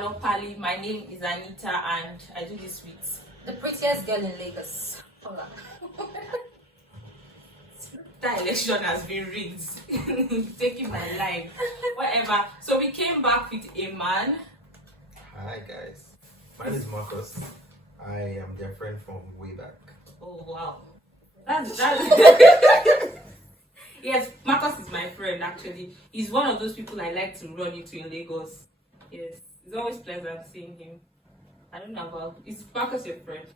Hello, Pali. My name is Anita, and I do this with the prettiest girl in Lagos. Hola. that election has been rigged. Taking my line. Whatever. So we came back with a man. Hi guys, my name is Marcus. I am their friend from way back. Oh wow. That's Yes, Marcus is my friend actually. He's one of those people I like to run into in Lagos. Yes. It's always pleasant seeing him. I don't know about is Marcus your friend?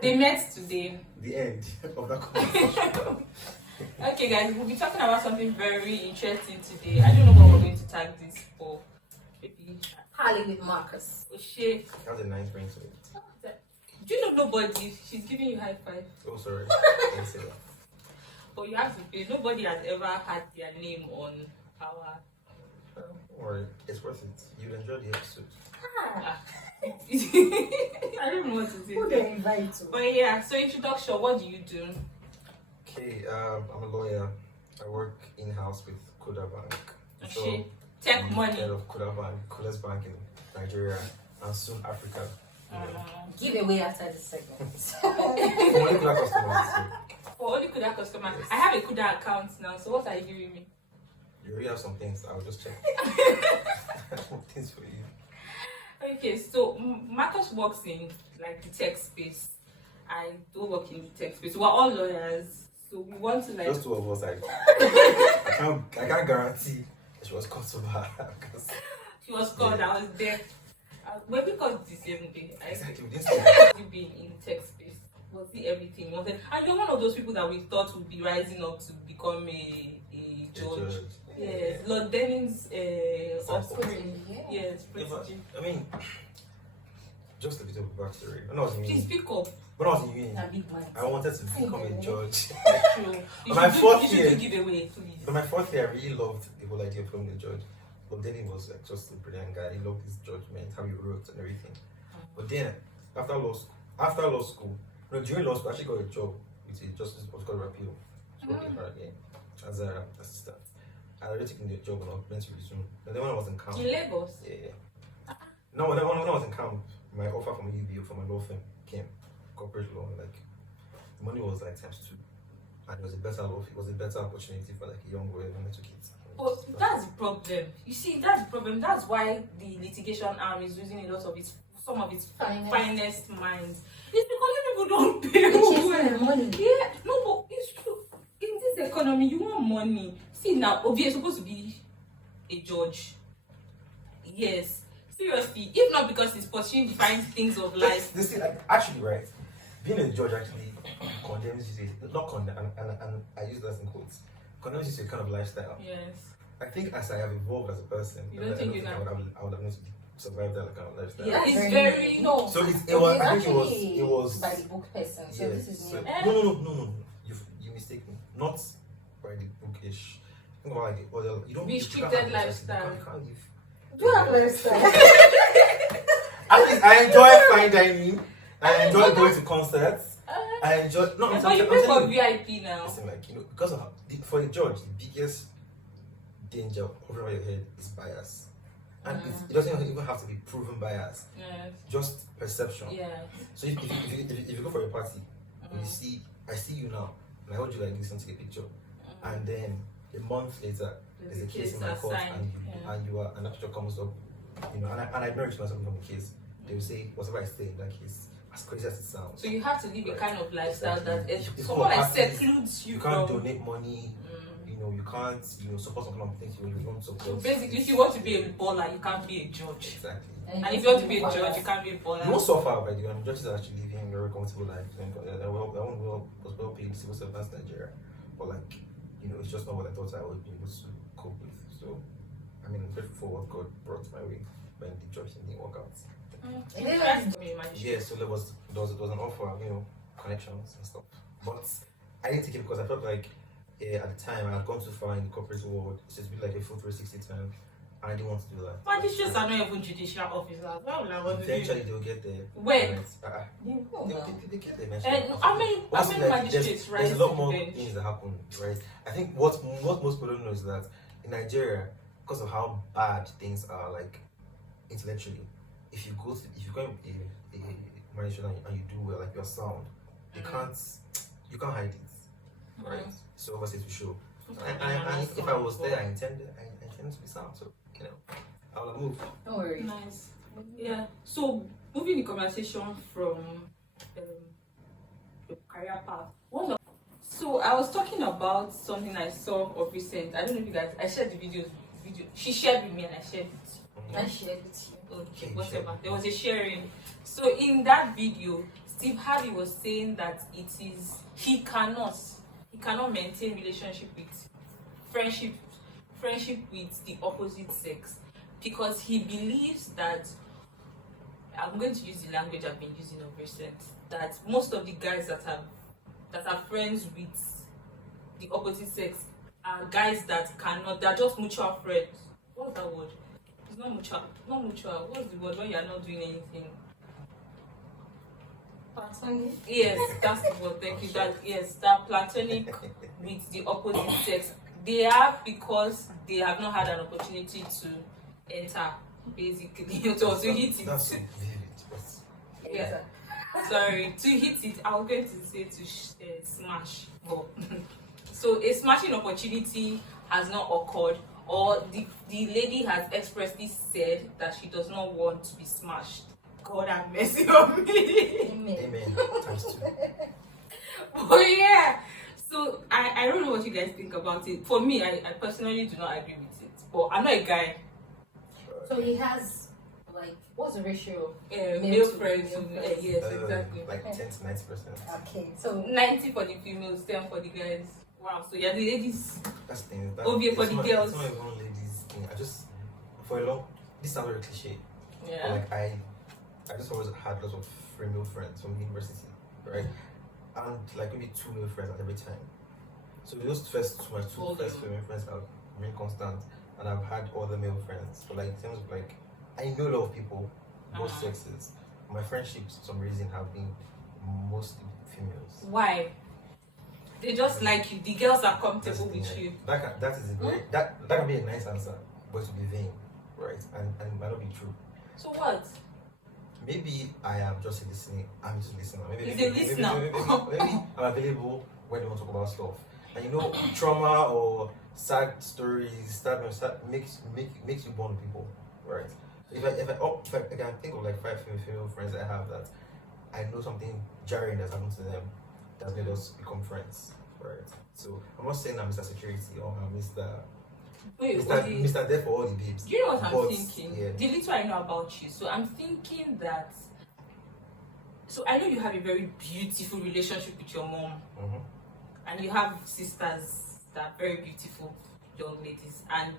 They met today. The end of that conversation. Okay guys, we'll be talking about something very interesting today. I don't know what we're going to tag this for. Maybe Harley with Marcus. O'Shea. That's a nice ring to it. Do you know nobody? She's giving you high five. Oh sorry, I didn't say that. But you have to pay. Nobody has ever had their name on our. Don't worry, it's worth it. You'll enjoy the episode. I don't know what to say. Who they invite to? But yeah, so introduction, what do you do? Okay, I'm a lawyer. I work in-house with Kuda Bank. O'Shea. Tech I'm money. head of Kuda Bank, Kuda's bank in Nigeria and soon Africa. Give away after this segment. Only Kuda customers. So For only Kuda customers. I have a Kuda account now, so what are you giving me? you already have some things. I'll just check. Some things for you. Okay, so Marcus works in like the tech space. I don't work in the tech space. We're all lawyers, so we want to like. Just two of us. I can't guarantee that she was caught so bad because She was called. I was there. When we called the same day, exactly we didn't you being in the tech space. Was it everything you wanted? And you're one of those people that we thought would be rising up to become a judge. Yes, Lord Denning's offspring. Yes, prestigious. I mean, just a bit of a backstory. When I was in Please uni, speak up. A big man. I wanted to become a judge. True. But my fourth You should year- do giveaway, please. But my fourth year, I really loved the whole idea of becoming a judge. But then he was like just a brilliant guy. He loved his judgment, how he wrote and everything. But then after law school, no, during law school, I actually got a job with a justice what's called appeal. Working hard again as an assistant. I already taken the job and I was meant to resume. And then when I was in camp, In Lagos? yeah. No, when I was in camp, my offer from UBO for my law firm came. Corporate law, like the money was like times 2. And it was a better law, it was a better opportunity for like a young boy when I took it. But that's the problem. You see, that's the problem. That's why the litigation arm is losing a lot of some of its finest minds. It's because people don't pay well. Money. Yeah, no, but it's true. In this economy, you want money. See now, Obi is supposed to be a judge. Yes, seriously. If not because he's pursuing the fine things of life. This thing, like, actually, right? Being a judge actually condemns you to not condemn, and I use that in quotes. Condemns you to a kind of lifestyle. Yes. I think as I have evolved as a person, You don't think you know? I would have survived that kind of lifestyle. Yeah, it's very no. So it Okay, was. I think actually it was by the book person. So yes, this is so, new. no. You mistake me. Not by the bookish. Think about like the other. You don't. Restricted you can't have lifestyle. You can't live. Do you have lifestyle? At least I enjoy fine dining. I enjoy going to concerts. I enjoy. No, But you pay for VIP now. Listen, like because of for the judge, the biggest danger over your head is bias, and it doesn't even have to be proven bias. Yes. Just perception. Yeah. So if you go for a party and I see you now, and I hold you like this and take a picture, and then a month later there's a case in my court, and that picture comes up, and I know it's not something from the case. They will say whatever I say in that case, as crazy as it sounds. So you have to live a kind of lifestyle Exactly. that It's someone like called secludes you You can't from. donate money. You can't support some kind of things you don't support. So basically, if you want to be a baller, you can't be a judge. Exactly. And if you want to be a judge, you can't be a baller. You won't suffer by the way. Judges are actually living a very comfortable life. They're well paid civil servants in Nigeria. But it's just not what I thought I would be able to cope with. So I mean, I'm grateful for what God brought my way when the judge didn't work out. Yeah, so there was an offer, connections and stuff. But I didn't take it because I felt like at the time I had gone too far in the corporate world. It's just been like a full 360 turn. And I didn't want to do that. Magistrates are not even judicial officers. Why would I want to do Eventually they'll get there. When? They get there eventually. How many magistrates rise There's a lot to more the bench? things that happen, right? I think what most people don't know is that in Nigeria, because of how bad things are, like intellectually. If you go a management and you do well, like you're sound, you can't hide it, right? So obviously to show. And if I was there, I intended to be sound. So I'll move. Don't worry. Nice. Yeah. So moving the conversation from your career path. So I was talking about something I saw of recent. I don't know if you guys. I shared the video. She shared with me and I shared it. I shared with you. Okay, whatever. There was a sharing. So in that video, Steve Harvey was saying that he cannot maintain relationship with friendship with the opposite sex because he believes that, I'm going to use the language I've been using of recent, that most of the guys that are friends with the opposite sex are guys they're just mutual friends. What's that word? It's not mutual. What's the word when you're not doing anything? Platonic? Yes, that's the word. Thank you. That platonic with the opposite sex. They are because they have not had an opportunity to enter, basically, to hit it. That's so vivid, but Yeah. Sorry, to hit it. I was going to say to smash. But so a smashing opportunity has not occurred, or the lady has expressly said that she does not want to be smashed. God have mercy on me. amen. Times 2. Oh yeah. So I don't know what you guys think about it. For me, I personally do not agree with it. But I'm not a guy. So he has, like, what's the ratio? Male to friends. female friends? Yes, exactly. Like 10 to 90%. Okay, so 90 for the females, 10 for the guys. Wow. So yeah, the ladies. That's the thing. Obvious for the girls. It's not even ladies thing. This sounds very cliche. But Yeah. like I just always had lots of female friends from university, right? And like maybe 2 male friends at every time. So those my two first female friends have remained constant, and I've had other male friends. But like in terms of like, I know a lot of people, both sexes. My friendships, for some reason, have been mostly females. Why? They just like you. The girls are That's comfortable the thing, with like, you. that is a very that can be a nice answer, but to be vain, right? And it might not be true. So what? Maybe I am just a listening. I'm just listening. Maybe, He's a listener. Maybe I'm available when they want to talk about stuff. And trauma or sad stories makes you bond with people, right? If I can think of like 5 female friends I have that I know something jarring that's happened to them that's made us become friends, right? So I'm not saying I'm Mr. Security or I'm Mr. Wait, Mr. There for all the babes. Do you know what I'm But, thinking? yeah. The little I know about you, so I'm thinking that. So I know you have a very beautiful relationship with your mom, and you have sisters that are very beautiful young ladies, and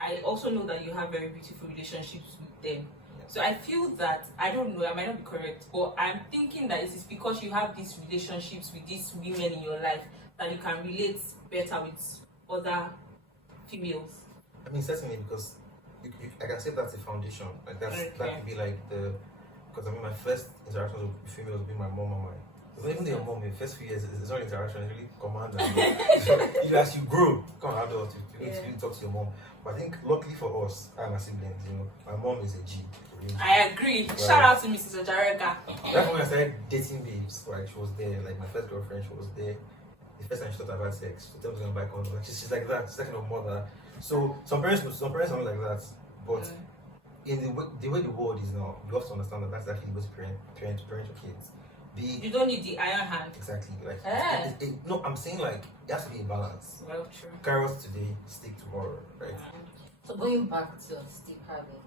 I also know that you have very beautiful relationships with them. Yeah. So I feel that, I don't know, I might not be correct, but I'm thinking that it is because you have these relationships with these women in your life that you can relate better with other females. I mean, certainly because I can say that's a foundation. Like that could be like because I mean my first interactions with females would be my mom and my. It's not even your mom. The first few years, it's not interaction. It's really command and so as you grow, you become an adult. You talk to your mom. But I think luckily for us, I have my siblings. My mom is a G. Really. I agree. Right. Shout out to Mrs. Ojaruega. That's when I started dating babes. Like she was there. Like my first girlfriend, she was there. The first time she thought about sex, she told me to buy condoms. Like she's like that. She's that kind of mother. So some parents are not like that. But in the way the world is now, you have to understand that that's actually what's parent your kids. You don't need the iron hand. Exactly. Like no, I'm saying like it has to be in balance. Well, true. Carrots today, stick tomorrow, right? So going back to Steve Harvey,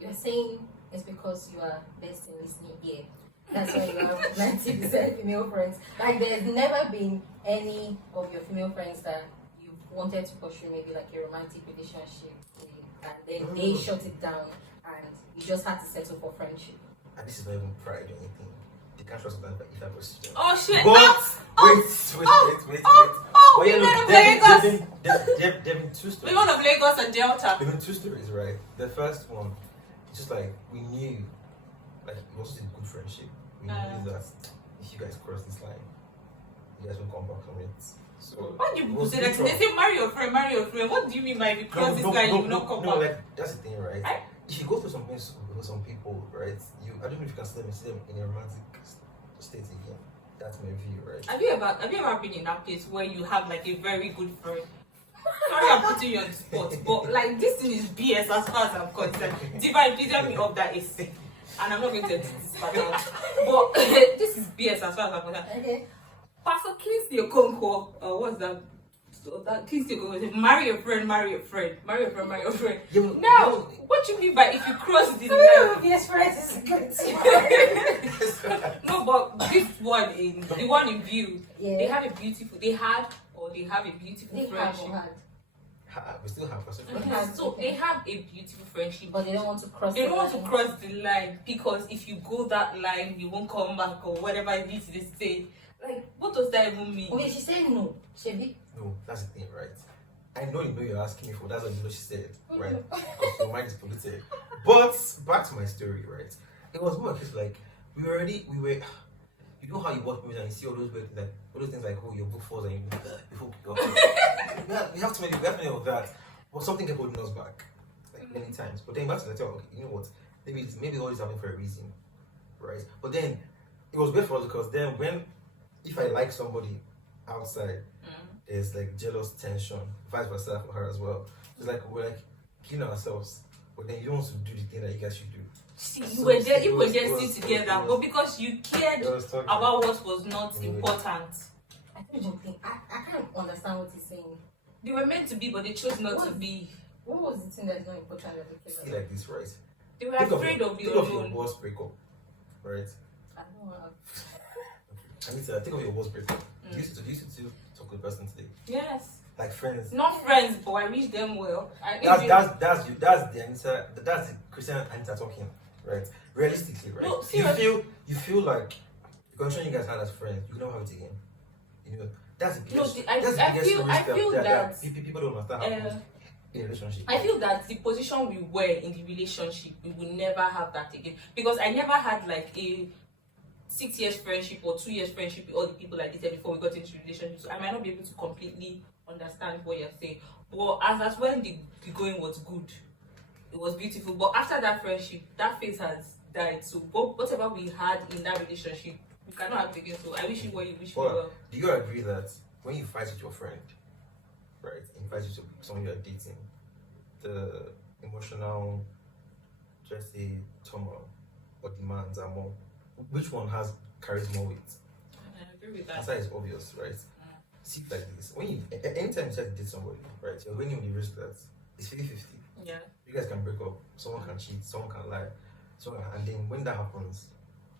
you're saying it's because you are best in listening ear. That's why you have 90% female friends. Like there's never been any of your female friends that you wanted to pursue maybe like a romantic relationship with, and then they shut it down and you just had to settle for friendship. And this is not even pride or anything. They can't trust that if I pursue them. Oh shit! Wait. Oh, They've been 2 stories. We one of Lagos and Delta. They've been 2 stories, right? The first one, just like we knew, like it was a good friendship. We knew that if you guys cross this line, you guys will come back from it. So what do you people say? Like they say, marry your friend. What do you mean by if you cross this line, you will not come back? Like that's the thing, right? if you go through some things with some people, right? I don't know if you can see them in a romantic state again. That's my view, right? Have you ever been in that place where you have like a very good friend? Sorry, I'm putting you on the spot, but like this thing is BS as far as I'm concerned. Divine, please help me up that AC, and I'm not going to edit this part out. But this is BS as far as I'm concerned. Okay. Pastor Kingsley Okonkwo, what's that? So that Kingsley Okonkwo, marry your friend, marry your friend, marry your friend, marry your friend. Now, what you mean by if you cross the line? Yes, friends is good. No, but this one the one in view, Yeah. they have a beautiful friendship. We still have person friends. Mhm. So they have a beautiful friendship, But they don't want to cross. they the don't want to line. cross the line because if you go that line, you won't come back or whatever it is they say. Like, what does that even mean? Okay, she said no. Shebi. No, that's the thing, right? I know you're asking me for. That's what you know she said, right? Because your mind is polluted. But back to my story, right? It was more just like we were. You know how you watch movies and you see all those weird things, like all those things like your book falls and you before we have many of that. But something kept holding us back, like many times. But then back to the tell, okay, you know what? Maybe all this happening for a reason, right? But then it was weird for us because then if I like somebody outside, there's like jealous tension, vice versa for her as well. It's like we're like killing ourselves, but then you don't want to do the thing that you guys should do. See, So you were there, it you were was- there it still was- together, it was- but because you cared It was talking. about what was not important. I don't think. I can't understand what he's saying. They were meant to be, but they chose not to be. What was the thing that's not important that they See cared like this, right? They were Think afraid of think your of your own. worst breakup, right? I don't know. I need to think of your worst breakup. You used to talk to the person today, Yes. like friends. Not friends, but I wish them well. That's you. That's the Anita. That's the Christian Anita talking, right? Realistically, right? No, you feel like the connection you guys had as friends, you don't have it again. You know, that's the No, biggest. I that's the biggest feel risk that people don't understand happens in a relationship. I feel that the position we were in the relationship, we will never have that again. Because I never had like a 6 years friendship or 2 years friendship with all the people I dated before we got into relationship. So I might not be able to completely understand what you're saying. But as when the going was good, it was beautiful. But after that friendship, that phase has died. So whatever we had in that relationship, we cannot have it again. So I wish you well, you wish me well. Do you agree that when you fight with your friend, right, and you fight with someone you're dating, the emotional, just say, turmoil or demands are more? Which one carries more weight? I agree with that. Answer is obvious, right? See it like this. When you anytime you try to date somebody, right, you're winning with the risk that it's 50-50. Yeah. You guys can break up, someone can cheat, someone can lie. And then when that happens,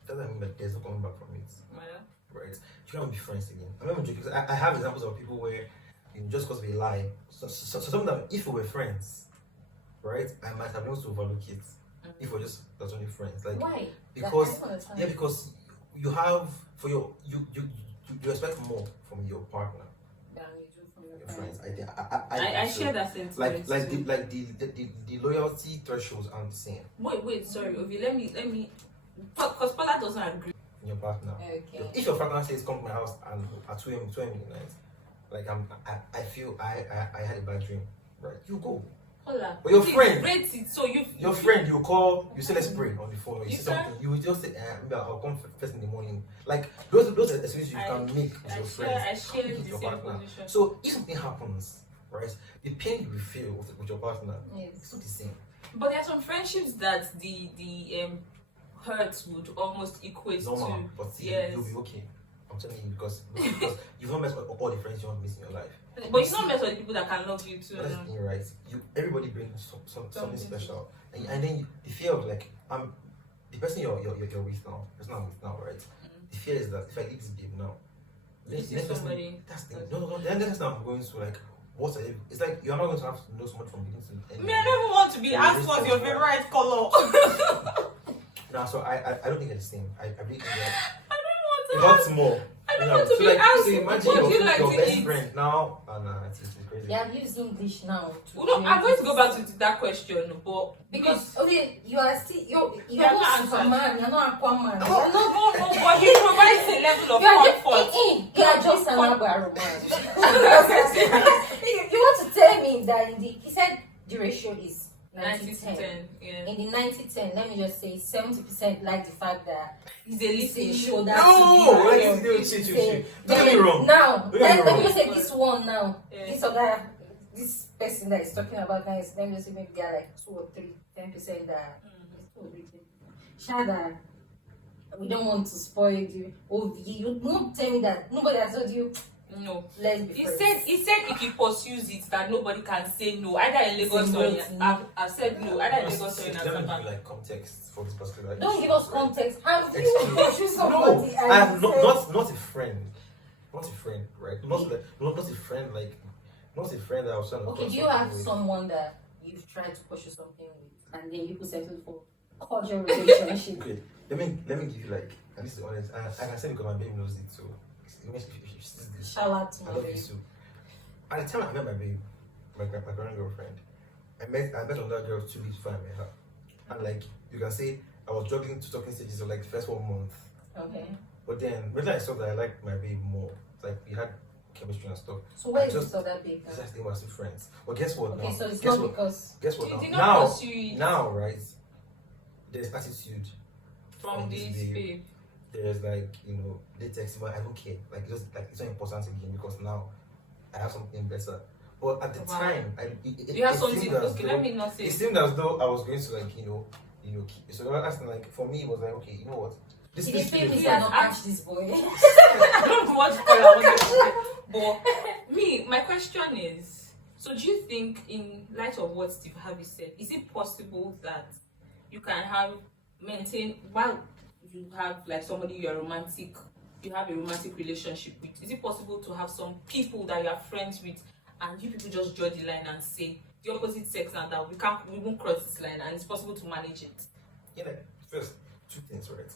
it doesn't mean that there's no coming back from it. Yeah. Right? You can't be friends again. I remember because I have examples of people where just because they lie. So sometimes if we were friends, right, I might have been able to overlook it. If we're just platonic friends. Like Why? because I don't understand. yeah, because you have for your you expect more from your partner, Than you do from your your friends. friends. I think share so. that sentiment. The loyalty thresholds aren't the same Wait, sorry, Ovi, let me because Paula doesn't agree. in your partner. Okay. If your partner says come to my house and at 2 a.m. in the night, like I feel I had a bad dream, right? You go. Paula, But your please friend- rate it so Your friend, you call, you say let's pray on the phone, or you You see something, can. you will just say, maybe I'll come first in the morning. Like those excuses you can make with I your share friends. the Make it with your same partner. position. So if something happens, right, the pain you will feel with your partner, it's Yes. not the same. But there are some friendships that the hurts would almost equate Normal, to. but see, yes. you'll be okay. I'm telling you because you've not met all the friends you want to miss in your life. But you don't mess with the people that can love you too. That's the thing, right? Everybody brings something special, and then the fear of like the person you're with now, the person I'm with now, right? The fear is that if I leave this babe now, You see somebody. that's the thing. No. Then next time I'm going to like what are you, it's like you're not going to have to know so much from beginning to end. Me, I never want to be Yeah, asked this what's is your right. favorite color. No, so I don't think it's the same. I really think that I don't want to. lots more. I don't You know, want to so be like, asked. so imagine What do you your like to best eat? friend now, and it's crazy. They have used English now. No, I'm going to go back to that question, but Because okay, you are still you're Yeah, not answer. Superman, you're not Aquaman. no, You're not. but he provides a level of You are just, comfort. you are just an Agbaro man. You want to tell me that he said the ratio is 90-10. Yeah. In the 90-10, let me just say 70% like the fact that He's a listening shoulder No, like to be chill. Don't get me wrong. Now, let me wrong. say this one now. Yeah. This person that is talking about now is, let me just say maybe there are like 2 or 3, 10% that Shada, we don't want to spoil you. Oh, you won't tell me that nobody has told you. No. Let's be He friends. said if he pursues it that nobody can say no. Either in Lagos or in I've said no. Either in Lagos or in Let me give Asaba. you like context for this particular Don't issue, give us right? context. Have you pursued somebody? No, I have not a friend. Not a friend, right? Not a friend like not a friend that I was trying to Okay, do you have someone that you've tried to pursue something with and then you could settle for cordial relationship? Okay, let me give you like, and this is honest, and I can say because my baby knows it, so if she sees this, Shout out to I my love baby. you too. At the time I met my babe, my current girlfriend, I met another girl 2 weeks before I met her, and like you can say I was juggling to talking stages of like the first 1 month, Okay. but then when I saw that I liked my babe more, like we had chemistry and stuff. So where I did you just- saw that babe? It's just they were still friends. But guess what? Okay, now? so it's guess not what? because Guess what? You Now? did not Now, pursue it now, right? There's attitude. from this this babe. babe. There's like they text, but I don't care. Like it's not important again because now I have something better. But at the Wow. time, You have something. seemed as Okay, though- let me not say. It seemed as though I was going to like so that's like for me it was like okay, you know what? This did they pay me is to has not asked- catch this boy? I don't know what to call it. But me, my question is: so do you think, in light of what Steve Harvey said, is it possible that you can maintain while you have like somebody you have a romantic relationship with? Is it possible to have some people that you are friends with, and you people just draw the line and say the opposite sex and that we won't cross this line, and it's possible to manage it? Yeah, like first 2 things, right?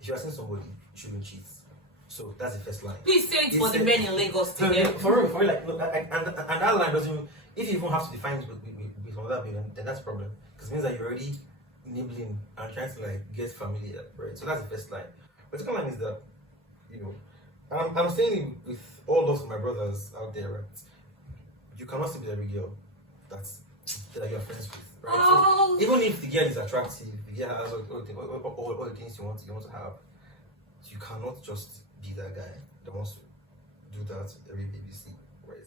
If you are seeing somebody, you shouldn't cheat. So that's the first line. Please say it He for the said- men in Lagos to So, hear. for real, like, look, and that line doesn't. If you even have to define it with another baby, then that's a problem. Because it means that you're already nibbling and trying to like get familiar, right? So that's the first line. But the second line is that, and I'm saying it with all those my brothers out there, right? You cannot see every girl that you're friends with, right? Oh. So even if the girl is attractive, the girl has all the things you want to have, you cannot just be that guy that wants to do that every BBC, right?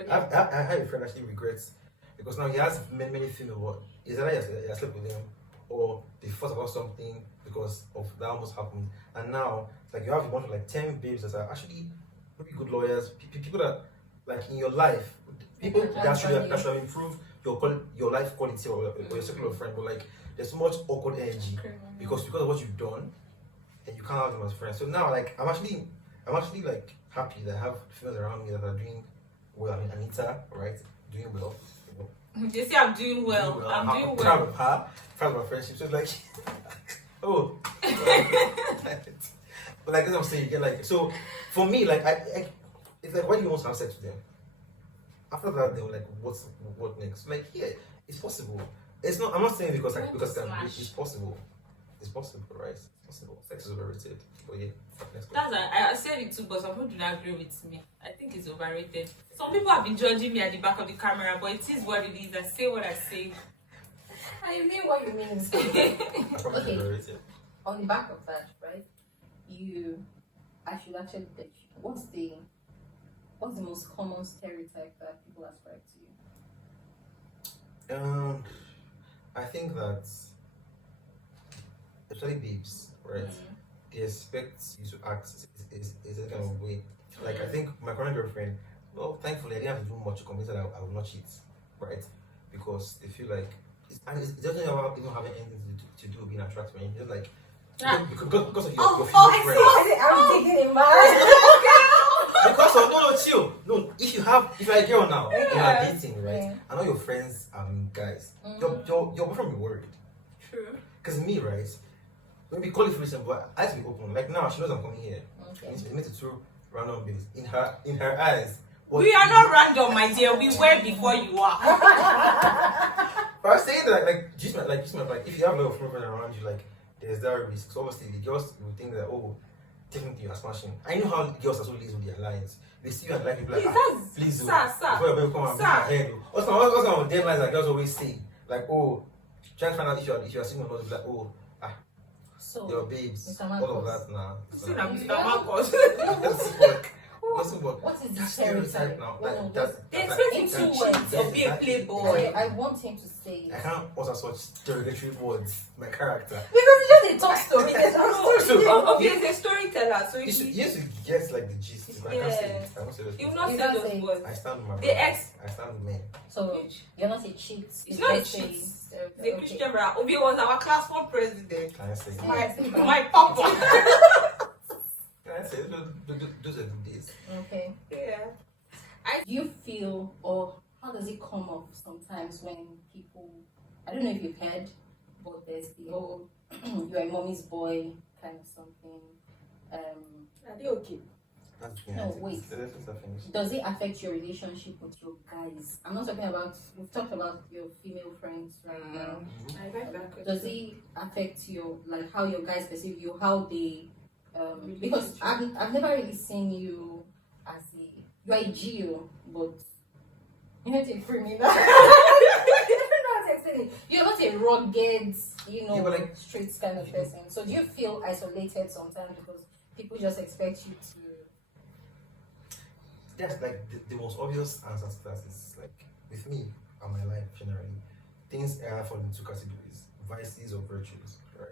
Okay. I had a friend actually regrets because now he has many female, but is either he has slept with them or they fought about something because of that almost happened, and now it's like you have a bunch of like 10 babes that are actually maybe good lawyers, people that like in your life, people that should have improved your life quality or your circle of friends, but like there's so much awkward energy because of what you've done, and you can't have them as friends. So now like I'm actually like happy that I have females around me that are doing well. I mean Anita, right, doing well. They say I'm doing well. I'm doing proud well. of her, proud of my friendship. So it's like, oh, but like as I'm saying, like so for me, like I it's like when you want to have sex with them. After that, they were like, what next? Like, yeah, it's possible. It's not. I'm not saying because it's possible. It's possible, right? It's possible. Sex is overrated. But yeah, let's go. I said it too, but some people do not agree with me. I think it's overrated. Some people have been judging me at the back of the camera, but it is what it is. I say what I say. I mean what you mean. Probably Okay. overrated. On the back of that, right? I should actually tell you, what's the most common stereotype that people ascribe to you? I think that especially babes, right? They expect you to act is a kind of way. Like I think my current girlfriend, well, thankfully I didn't have to do much to convince her that I will not cheat, right? Because they feel like it doesn't about even having anything to do with being attracted. It's just like because of your female friends. I'm taking it mad. Because of no, chill. No, if you're a girl now, and you're dating, right? Yeah. I know your friends are guys. Your boyfriend will be worried. True. Because me, right? Maybe call it for reason, but I have to be open. Like now, she knows I'm coming here. Okay. It's made to two random things in her eyes. But We are not random, my dear. We were before you are. But I was saying that, like, if you have a lot of friends around you, like, there's that risk. So obviously, the girls will think that, oh, technically you're smashing. I know how girls are so lazy with their lines. They see you and like people like, please, sir, before your baby come and beat my head. Also, deadlines that girls always say, like, oh, Trying to find out if you're single or not, like, oh, So, your babes, Mr. all of Marcos. that now. See that Mr. Marcos. Doesn't work. What is the Stereotype stereotype now. No, Like, that's- They expect him It's to two cheat words. or be a playboy. I want him to say I it. can't utter such derogatory words. My character. Because it's just a talk story. There's no No, story. okay, he's a storyteller, so You he used to get like the gist. But I can't say it. I won't say those he will words. not You say don't those say it. words. I stand with my The brother. ex- I stand with men. So, you're not a cheat. It's not a just cheat. stereotype. The Christian brother. Obi was our class one president. Can I say? My papa. Can I say? Those are the days. Okay. Yeah. Do you feel, or how does it come up sometimes when people, I don't know if you've heard, but there's the whole you're a mommy's boy kind of something. Are they okay? No, wait. Does it affect your relationship with your guys? I'm not talking about, we've talked about your female friends right now. I like that question. Does it affect your, like how your guys perceive you, how they, because I've never really seen you as you're a Geo, but you're not a criminal. I don't know how to explain it. You're not a rugged, Yeah, but like- street kind of person. So do you feel isolated sometimes because people just expect you to? That's like the most obvious answer to that is like with me and my life generally, things are fall into two categories: vices or virtues, right?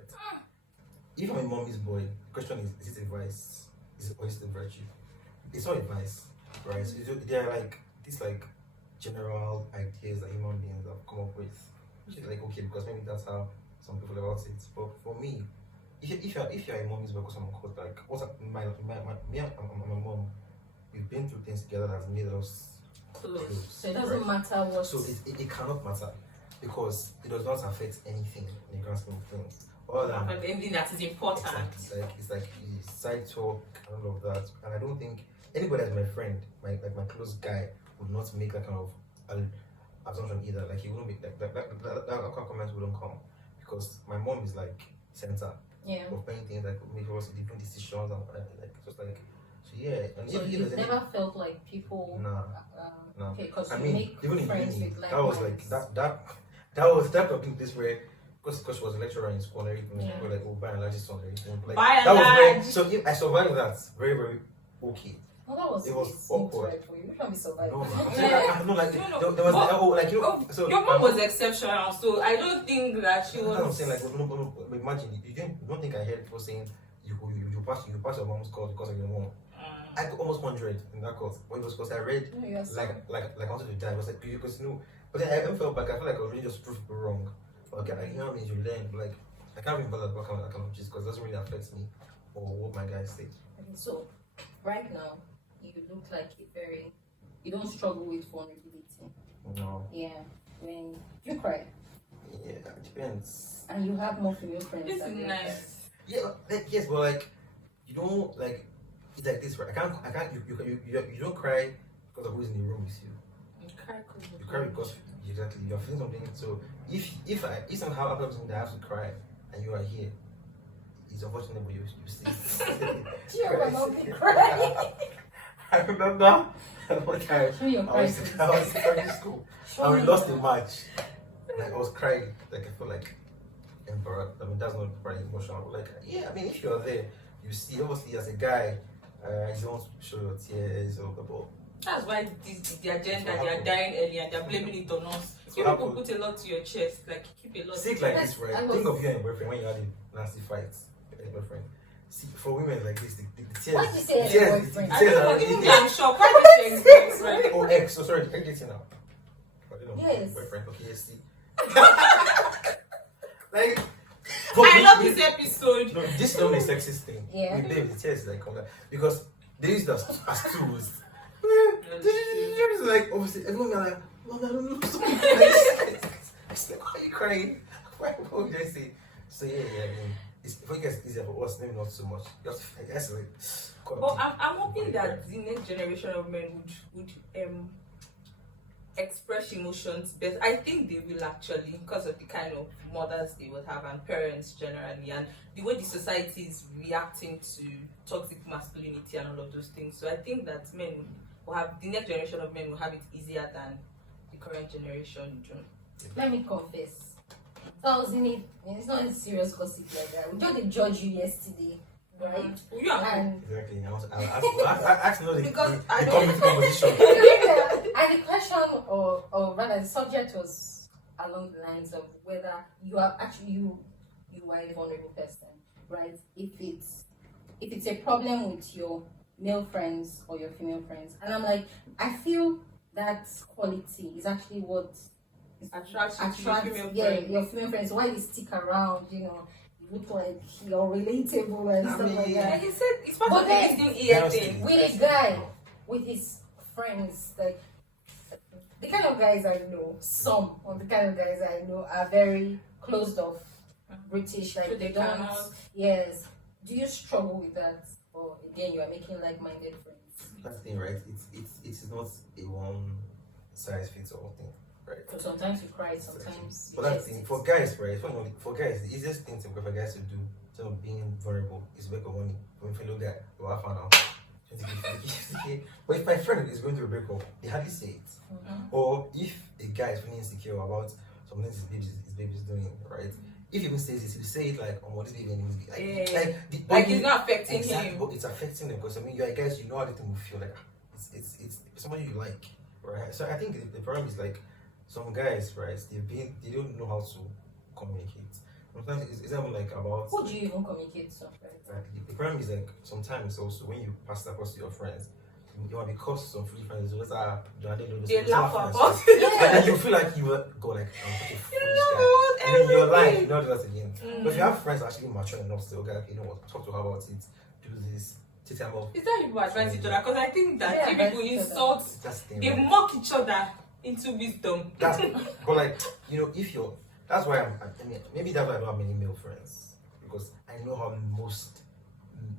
If I'm a mommy's boy, the question is it a vice? Is it a virtue? It's not a vice, right? So there are like these like general ideas that human beings have come up with, which is like okay because maybe that's how some people about it. But for me, if you're a mommy's boy, because I'm called like what's my mom. We've been through things together that has made us close. So it doesn't matter what. So it cannot matter because it does not affect anything in the grand scheme of things. Other than But anything that is important. exactly, it's like side talk and all of that. And I don't think anybody that's my friend, my close guy, would not make that kind of assumption either. Like he wouldn't make that kind of comments wouldn't come because my mom is like center Yeah. of many things that could make us different decisions and like just like. So yeah, and So if you've there's any- never felt like people. Nah. No. Okay, because I you mean, make even in friends uni, with like. that was like that was that talking place where because she was a lecturer in school and everything, Yeah. people were like, oh, by and large, it's on everything. Like, By and that was very, large. so if I survived that, very, very okay. Well, that was It was awkward. for you. Which one we survived? No, man. Yeah. No, like, No. there was, But- oh, like, you know, so. Your mom was exceptional, so I don't think that she That's what I'm was. saying, like, no, imagine, you don't think I heard people saying, you pass your mom's course because of your mom. I got almost 100 in that course. But it was because I read, No, you're like I wanted to die. It was like, because, but then I felt back, I felt like I was really just proved people wrong. But okay, like, you know what I mean, you learn, but like, I can't remember that kind of gist because it doesn't really affect me or what my guys say. Okay, so right now you look like you don't struggle with vulnerability. No. Yeah. When you cry Yeah, it depends. and you have more female friends. This than is your nice. guys. Yeah, like, yes, but like, you don't like, it's like this, right? I can't, you don't cry because of who's in the room with you. You cry because exactly you're feeling something. So if somehow happens something that I have to cry and you are here, it's unfortunate, but you see. You are not be crying. I remember one time Show your I cry. was in primary school and we lost a match. Like I was crying, like I felt like embarrassed. I mean that's not very emotional, but like yeah, I mean if you're there, you see obviously as a guy, you don't show your tears or but That's why the agenda, they are dying early and they're blaming it on us. You people put a lot to your chest, like keep a lot. see it like this, I right? was- Think of you and your boyfriend when you had a nasty fight with your boyfriend. See, for women like this, the tears. Why did you say the tears, your the boyfriend? I tears don't know, are even me, I'm shocked. Why did you say ex, right? oh ex, so sorry, are you dating now? I don't know, Yes. boyfriend. Okay, yes, see. Like, I love this episode. No, this is not a sexist thing. Yeah. With them, the tears like come because they use that as tools. It's like obviously everyone are like, Mom, I don't know something. It's like, why are you crying? Why would I say? So yeah, I mean, it's if it gets easier for us, maybe not so much. You have to, I guess like. But I'm hoping that the next generation of men would express emotions better. I think they will actually, because of the kind of mothers they would have and parents generally, and the way the society is reacting to toxic masculinity and all of those things. So I think that men will have, the next generation of men will have it easier than the current generation do. Let me confess. So I was in it. It's not a serious gossip like that. We just judge you yesterday, right? Yeah. And Exactly. I asked know Because the I comment composition. and the question, or rather, the subject was along the lines of whether you are actually you are a vulnerable person, right? If it's a problem with your male friends or your female friends, and I'm like, I feel that quality is actually what Attracts attracts female yeah, friends. your female friends. Why they stick around, you look like you're relatable and stuff like Yeah, that. he said it's part But of then- the listening ear thing. With a guy with his friends, like the kind of guys I know, some of the kind of guys I know are very closed off, British, like So they they don't. cannot- Yes. Do you struggle with that, or again you are making like-minded friends? That's the thing, right? It's not a one size fits all thing, right? So sometimes you cry, sometimes. But that's the thing for guys, right? For guys, the easiest thing for guys to do instead of being vulnerable is make a money. When fellow guy, well, I found out. But if my friend is going through a breakup, they hardly say it. Or if a guy is feeling insecure about something his baby's doing, right? If he even says it, he'll say it like, "Oh, this baby needs me." Like it's not affecting Exactly, him. but it's affecting them because I mean, you are guys, you know how the thing will feel like. It's somebody you like, right? So I think the problem is like some guys, right? They don't know how to communicate. Sometimes it's even like about. Who do you even communicate to? Exactly. The problem is like sometimes also when you pass that across to your friends, you might be caused some free friends. Just They laugh about and then you feel like you will go like, I'm such a foolish guy. And then you're lying, you not do that again. But if you have friends actually mature enough to okay, you know what, talk to her about it, do this, take time off. It's not people advise each other because I think that Yeah, if people advise each other. insult, That's the thing. they Right? mock each other into wisdom. But like, if you're, that's why I mean, maybe that's why I don't have many male friends because I know how most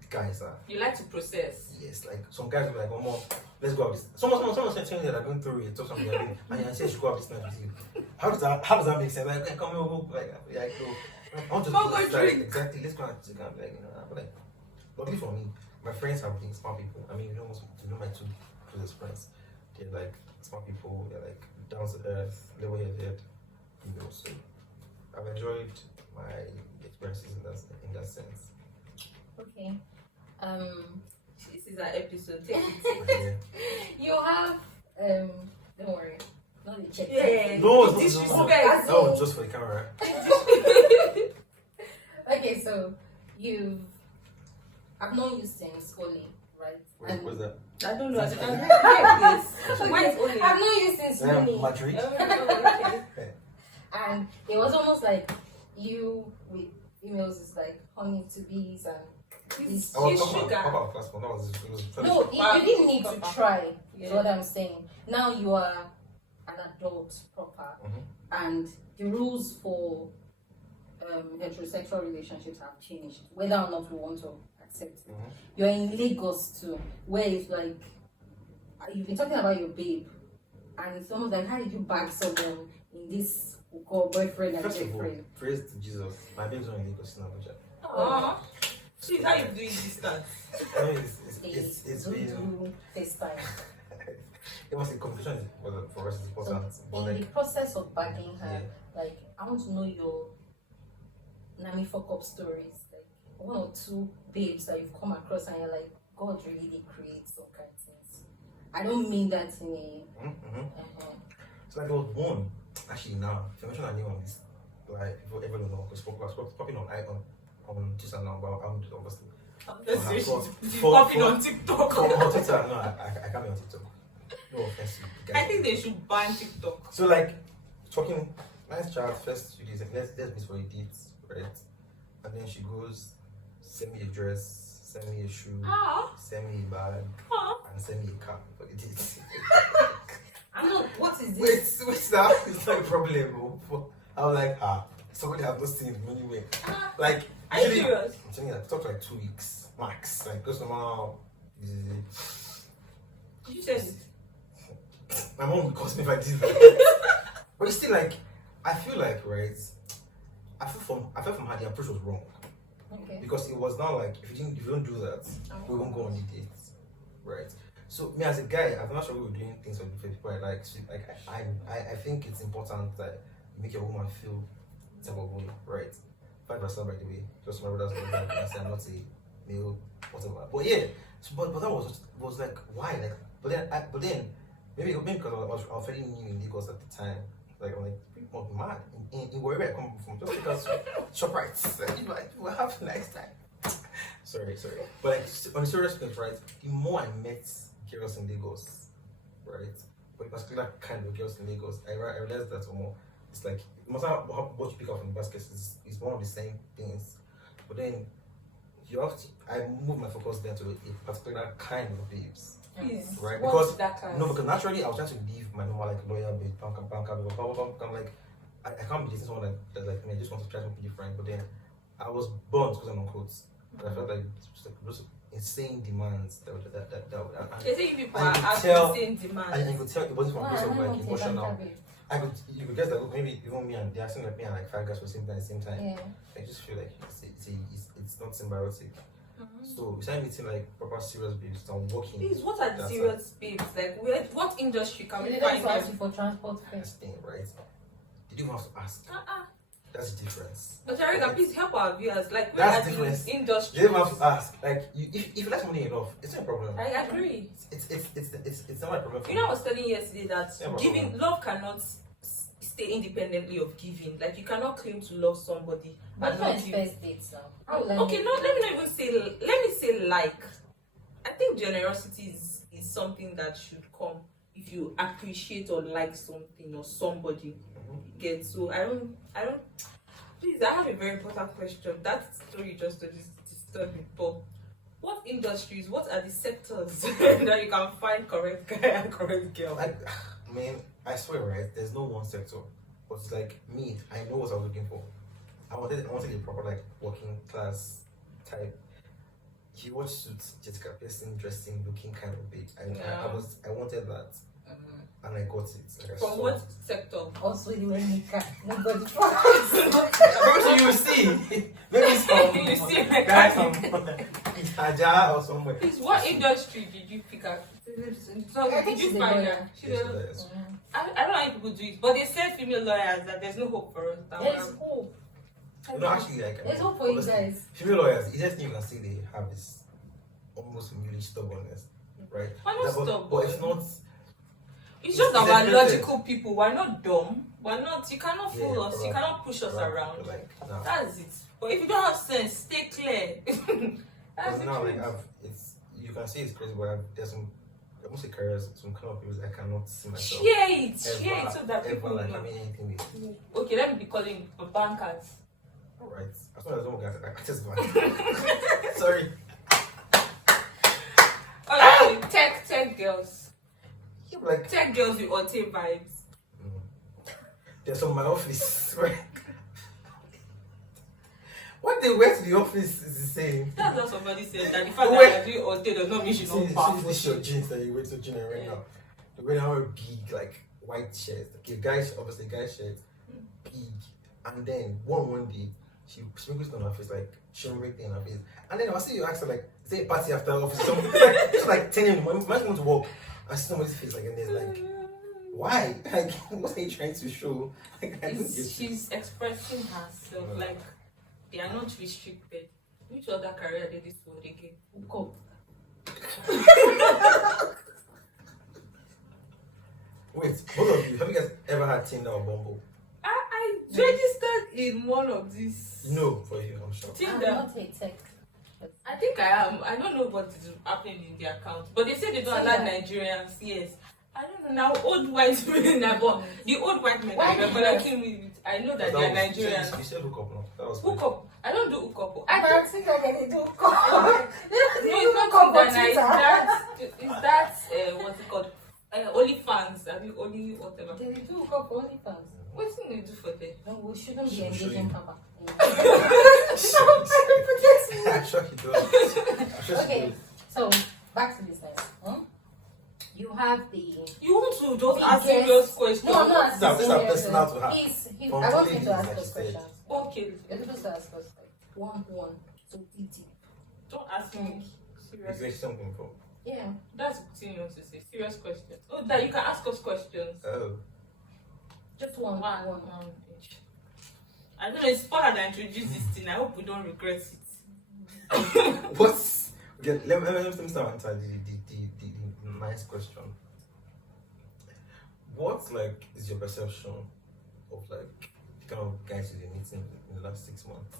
guys are. You like to process. Yes, like some guys will be like, "Oh, more, let's go out this." Someone said telling you that are going through it, or something like that, and you say, "Should go out this night with you." How does that make sense? Like, come here, go, like, go. I want to Go do this, like, drink. exactly. Let's go out to camp, like, but like, luckily for me, my friends have been smart people. I mean, my two closest friends. They're like smart people. They're like down to earth, level-headed, So I've enjoyed my experiences in that sense. Okay. This is our episode. Take it. Yeah. You have don't worry, not the check. Yeah. No, It's no, disrespect. No, just for the camera. Okay, so I've known you since Oli, right? What's that? I don't know. I Since- don't know this. When is only? I've known you since uni. Madrid. Okay. And it was almost like you with emails is like honey to bees and this. I was She's talking sugar. about class one. That was it was No, you didn't need to try. Is Yeah. what I'm saying. Now you are an adult proper, and the rules for heterosexual relationships have changed, whether or not we want to accept it. You're in Lagos too, where it's like you've been talking about your babe, and it's almost like, how did you bag someone in this we call boyfriend and First of all, girlfriend? praise to Jesus. My baby's not in Lagos in Abuja. Aww. See how you doing distance. I mean, it's been. Zoom, FaceTime. It was a communication for us is important. So, But in like, the process of bagging her, yeah. like I want to know your Nami fuck up stories, like one or two babes that you've come across and you're like, God really did create some kind of things. I don't mean that in a. So like there was one actually now. If you mention her name on this, like people ever don't know because spoke popping on icon on Twitter now, but I won't do it obviously. Let's say For- she's for- popping for- on TikTok. On Twitter, no, I can't be on TikTok. No offense to the guy. I think they should ban TikTok. So like talking nice chat first 2 days, like let's meet for a date, right? And then she goes, send me a dress, send me a shoe, send me a bag, and send me a car for the date. I'm not. What is this? Wait, now it's not a problem. I was like, somebody have not seen it anyway. Like, Are you usually- serious? I'm telling you, I talk like 2 weeks max. Like, because somehow, Did you say it? my mom would curse me if I did that. But it's still like, I feel like, right? I felt from her the approach was wrong Okay. because it was not like if you don't do that, we won't go on the date, right? So me as a guy, I'm not sure we were doing things for people I like. So, like I think it's important that you make your woman feel type of woman, right? Find myself by the way, just my brothers and that I say I'm not a male, whatever. But yeah, so, but that was like why like but then maybe because I was very new in Lagos at the time. Like I'm like mad in wherever I come from, just because ShopRite, like you have a nice time. Sorry. But like on a serious note, right? The more I met girls in Lagos, right? But in particular kind of girls in Lagos, I realized that it's like no matter what you pick up from the basket is one of the same things. But then I move my focus then to a particular kind of babes. Please, right? what's Because that kind? no, because naturally I was trying to leave my normal like lawyer based banker, blah blah blah. I'm like I can't be dating someone that's like me. I just want to try something different. But then I was born because I'm on quotes. And I felt like those insane demands that They say people I are could asking tell- the same demands. and you could tell it wasn't from a place of like emotional. emotional. You could guess that maybe even me and they're acting like me and like 5 guys were same at the same time. Yeah. I just feel like it's not symbiotic. So we started meeting like proper serious babes and working. Please, what are the That's serious babes? Like, what industry can we They find don't ask them? you for transport fare. That's the thing, right? Did you have to ask? That's the difference. But Ojaruega, please help our viewers. Like, where That's are difference. the You industries? don't have to ask. Like if you like money enough, it's not a problem. I agree. It's not a problem. You know, I was telling you yesterday that Yeah, giving love cannot stay independently of giving. Like, you cannot claim to love somebody But and not not give. first dates now. Okay, no, let me not even say. Let me say like. I think generosity is something that should come if you appreciate or like something or somebody. Get so I don't. Please, I have a very important question. That story just disturbed me. But what industries? What are the sectors that you can find correct guy and correct girl? I mean, I swear, right? There's no one sector, but it's like me. I know what I was looking for. I wanted a proper like working class type. You watch Suits, Jessica Pearson, dressing, looking kind of big. I wanted that, and I got it. Like, From what sector? Also, you and Nika. Nobody you will see. Maybe some You see, guy from Aja or somewhere. Please, what industry did you pick up? So, I think did you she's a find lawyer. her? Yes. I don't know how people do it, but they said female lawyers that there's no hope for us. There's hope. No, actually, like There's hope for you honestly, guys. female lawyers, the easiest thing you can say they have is almost really stubbornness, right? We're not stubborn. But it's not. It's just that It's we're different. logical people. We're not dumb. We're not. You cannot fool Yeah, us. You correct. cannot push us Correct. around. Like, no. That's it. But if you don't have sense, stay clear. That's Because the now, truth. like, you can say it's crazy, but there's some, I won't say careers, some kind of people I cannot see myself. Share it so that ever, people like, know. having anything with. Okay, let me be calling for bankers. Alright. As long as I don't get I just Sorry. Oh, tech girls. Like, Tech girls with Ote vibes. there's some in my office, right? What they wear to the office is the same. That's what somebody said. That the fact Wait. that you're doing Ote does not mean she's not See powerful. this your jeans that you wear to gym right now. The way now big, like white shirt. Okay, guys, obviously guys shirt, big, and then one day she sprinkles on her face like turmeric in her face, and then I see you ask her like, say party after office. So it's like 10 in the morning. Imagine going to work and see somebody's face like, and it's like, why? Like, what are you trying to show? Like, I don't get it. She's expressing herself like they are not restricted. Which other career did this one again? Go. Wait, both of you, have you guys ever had Tinder or Bumble? I registered in one of these. No, for you, I'm sure. I'm Tinder. not a tech. I think I am. I don't know what is happening in the account, but they say they don't allow Nigerians. Yes, I don't know now. Old white men, but the old white men Why that did we're connecting with, I know that they are Nigerians. You said hook up, no? That was Hook up. I don't do hook up. I think that they do. No, it's not Tinder. Now. Is that what's it called? OnlyFans. I mean, only whatever. They do go for OnlyFans. What's it you do for them? No, we shouldn't be Should show engaging you. Papa. I'm sure he does. I'm sure he Okay, does. so back to business. You have the. You want to just ask Yes. serious questions? No, I'm not These are asking personal to her. I From want ladies, him to ask like us she said. questions. Okay. You're supposed to ask us like one. So deep. Don't ask me serious. Is there something for? Yeah. That's the thing you want to say. Serious questions. Oh, that you can ask us questions. Oh. Just one. One each. I don't know, it's fun that I introduced this thing. I hope we don't regret it. What's okay? Let me start answer the nice question. What like is your perception of like the kind of guys you've been meeting in the last 6 months?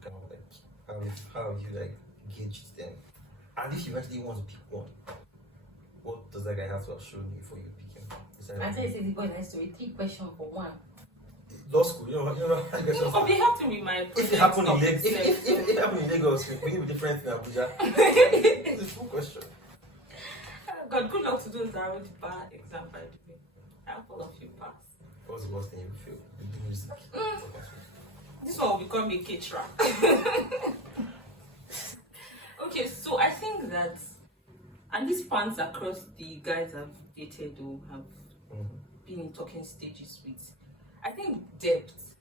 Kind of like how have you like gauged them? And if you actually want to pick one, what does that guy have to have shown you before you pick him? Actually, say the boy nice story. 3 questions for 1. Law school, you know how questions. Oh, they helped me with my If it happened in project. Lagos, if it happened in Lagos, we need to be different in Abuja. It's a full question. God, good luck to those that wrote the bar exam, by the way. I hope all of you pass. What's the worst thing you feel? The music. This one will become a caterer. Okay, so I think that, and this spans across the guys I've dated or have been in talking stages with. I think depth,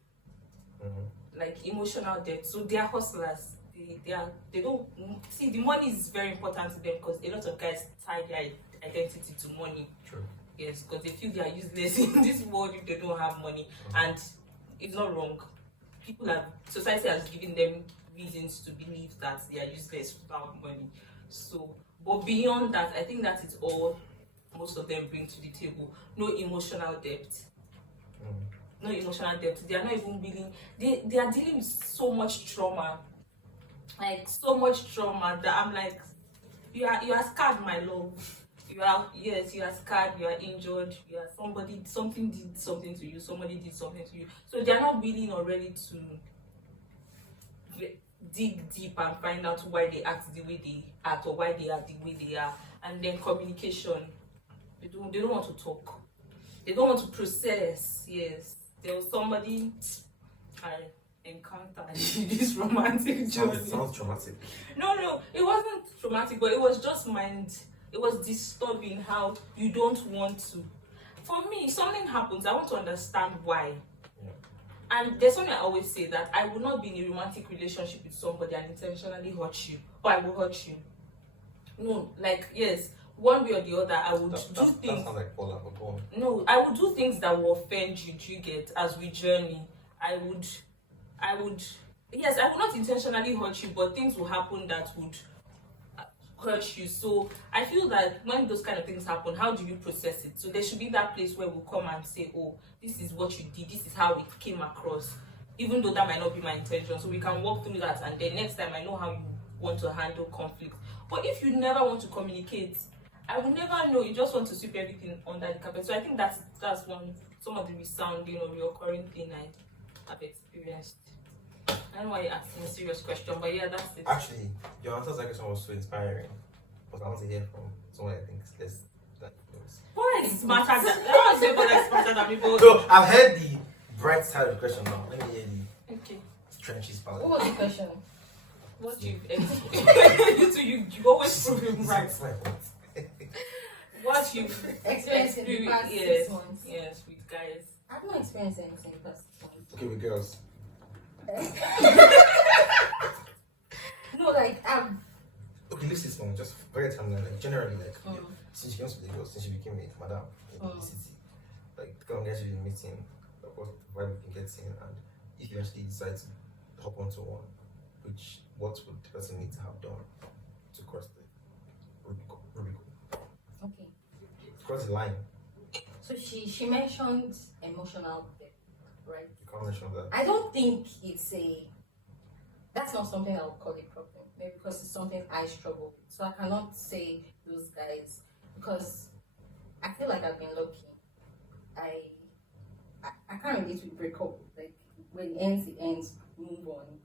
like emotional depth. So they are hustlers. They don't see the money is very important to them because a lot of guys tie their identity to money. True. Yes, because they feel they are useless in this world if they don't have money, and it's not wrong. Society has given them reasons to believe that they are useless without money. So, but beyond that, I think that is all most of them bring to the table. No emotional depth. No emotional depth. They are not even willing. They are dealing with so much trauma. Like so much trauma that I'm like, you are scarred, my love. You are scarred, you are injured, something did something to you, somebody did something to you. So they are not willing or ready to dig deep and find out why they act the way they act or why they are the way they are. And then communication. They don't want to talk. They don't want to process. Yes. There was somebody I encountered in this romantic journey. Sounds traumatic. No, it wasn't traumatic, but it was just it was disturbing how you don't want to. For me, if something happens, I want to understand why. Yeah. And there's something I always say, that I will not be in a romantic relationship with somebody and intentionally hurt you, or I will hurt you. No, like, yes, one way or the other, I would do things. That sounds like Paula, but go on. No, I would do things that will offend you, do you get, as we journey. Yes, I will not intentionally hurt you, but things will happen that would hurt you. So I feel that when those kind of things happen, how do you process it? So there should be that place where we'll come and say, oh, this is what you did, this is how it came across, even though that might not be my intention. So we can walk through that, and then next time I know how you want to handle conflict. But if you never want to communicate, I will never know. You just want to sweep everything under the carpet. So I think that's some of the resounding or reoccurring thing I've experienced. I don't know why you're asking a serious question, but yeah, that's it. Actually, your answer to that question was so inspiring. But I want to hear from someone I think is less that close. Why is smarter than I don't say but smarter than me, but So I've heard the bright side of the question now. Let me hear the trenches part. What was the question? what you've experienced. you always prove him right. What you've Experienced in the past 6 months. Yes, with guys. I've not experienced anything in the past 6 months. Okay, with girls. No, like Okay, leave 6 months. Just very timeline. Like generally, like since she came to Lagos, since she became a madam in the city, like the kind of guys you've been meeting, of course, the vibe you can get in, and if you actually decide to hop onto one, what would the person need to have done to cross the Rubicon? okay. Cross the line. So she mentioned emotional depth, right? You can't mention that. I don't think that's not something I would call a problem. Maybe because it's something I struggle with. So I cannot say those guys, because I feel like I've been lucky. I can't relate with breakup. Like when it ends, move on.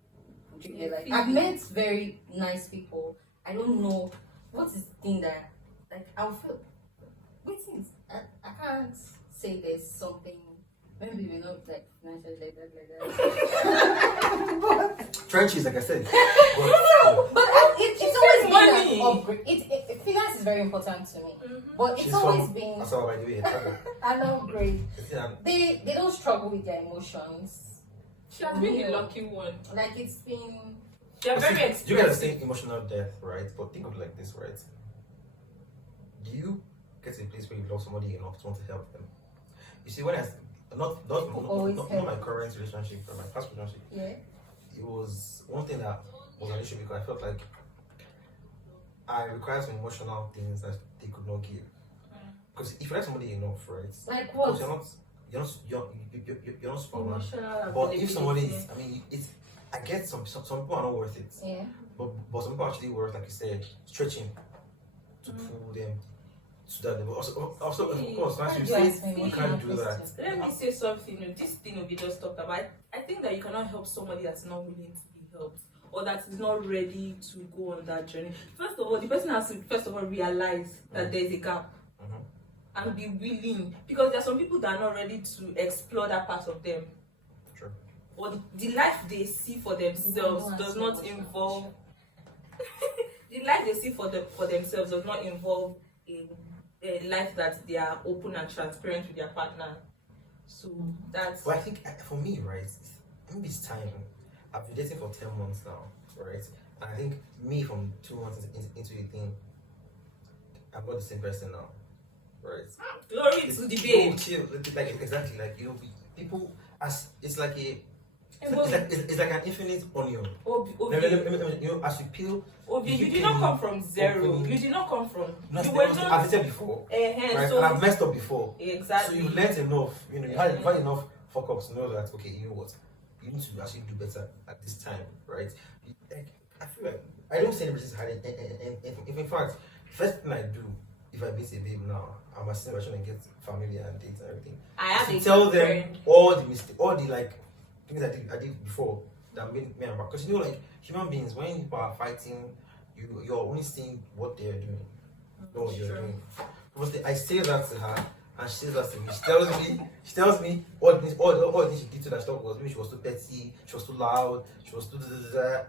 Like I've met very nice people. I don't know what is the thing that like I'll feel. I can't say there's something. Maybe we're not like financially like that. But Trenches, like I said. but it's always money. been an upgrade. Finance is very important to me. But it's always been That's all I do here. an upgrade. Yeah. They don't struggle with their emotions. She has been the lucky one. Like it's been. They're very You guys are expensive. saying emotional death, right? But think of it like this, right? Do you get to a place where you love somebody enough to want to help them? You see, when not my current relationship, but my past relationship. Yeah. It was one thing that was an issue because I felt like I required some emotional things that they could not give. Because if you like somebody enough, right? Like what? Because you're not Superman. Emotional But if somebody availability. is, I mean, it's I get some people are not worth it. Yeah. But some people are actually worth, like you said, stretching to pull them to that level. Also, of course, once you say you can't do that. Let me say something. This thing we just talked about. I think that you cannot help somebody that's not willing to be helped, or that is not ready to go on that journey. First of all, the person has to realize that there is a gap. And be willing, because there are some people that are not ready to explore that part of them. True. Or the life they see for themselves does not involve. The life they see for themselves does not involve a life that they are open and transparent with their partner. So that's. Well, I think for me, right, maybe it's time. I've been dating for 10 months now, right? And I think me from 2 months into the thing, I'm not the same person now. Right. Glory to the babe. Chill. Like exactly, like people as it's like it's like an infinite onion. As you peel. You did not come from zero. You did not come from. You were not. I've said before. Right? So and I've messed up before. Exactly. So you learned enough. You had enough fuck ups to know that okay, you know what, you need to actually do better at this time, right? I feel like I don't say everything's hard. In fact, first thing I do if I meet a babe now, I'm assuming I'm trying to get family and dates and everything. I have to a tell them friend. all the mistakes, all the like things I did before that made me and back. Because like human beings, when people are fighting, you're only seeing what they're doing, not what you're doing. Because I say that to her, and she says that to me. She tells me all the things she did to that stuff was maybe she was too petty, she was too loud, she was too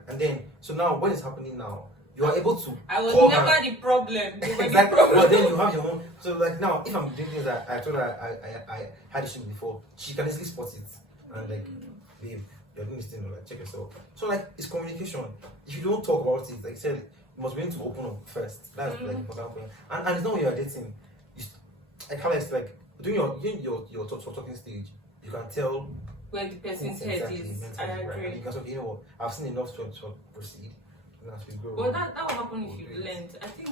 and then so now what is happening now? You are able to. I was call never her. the problem. Exactly. But then you have your own. So like now, if I'm doing things that I told her I had issues before, she can easily spot it and like, babe, you're doing this thing. Like check yourself. So like it's communication. If you don't talk about it, like I said, you must be able to open up first. That's like important point. And it's not when you're dating. I can't like during your talking stage, you can tell where the person's head exactly, is. I mentally, agree. right? Because you know what, I've seen enough to proceed. As we grow, Well, that will happen if you've learned. I think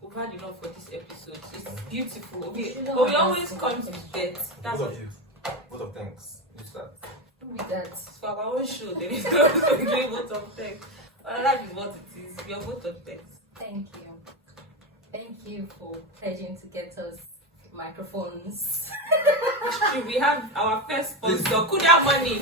we've had enough for this episode. It's beautiful. But we always come to death. That's both of you. Both of thanks. You start. With that. It's for our own show. Then it's going to be doing both of thanks. Our life is what it is. We are both of thanks. Thank you. Thank you for pledging to get us microphones. We have our first sponsor. Kuda money.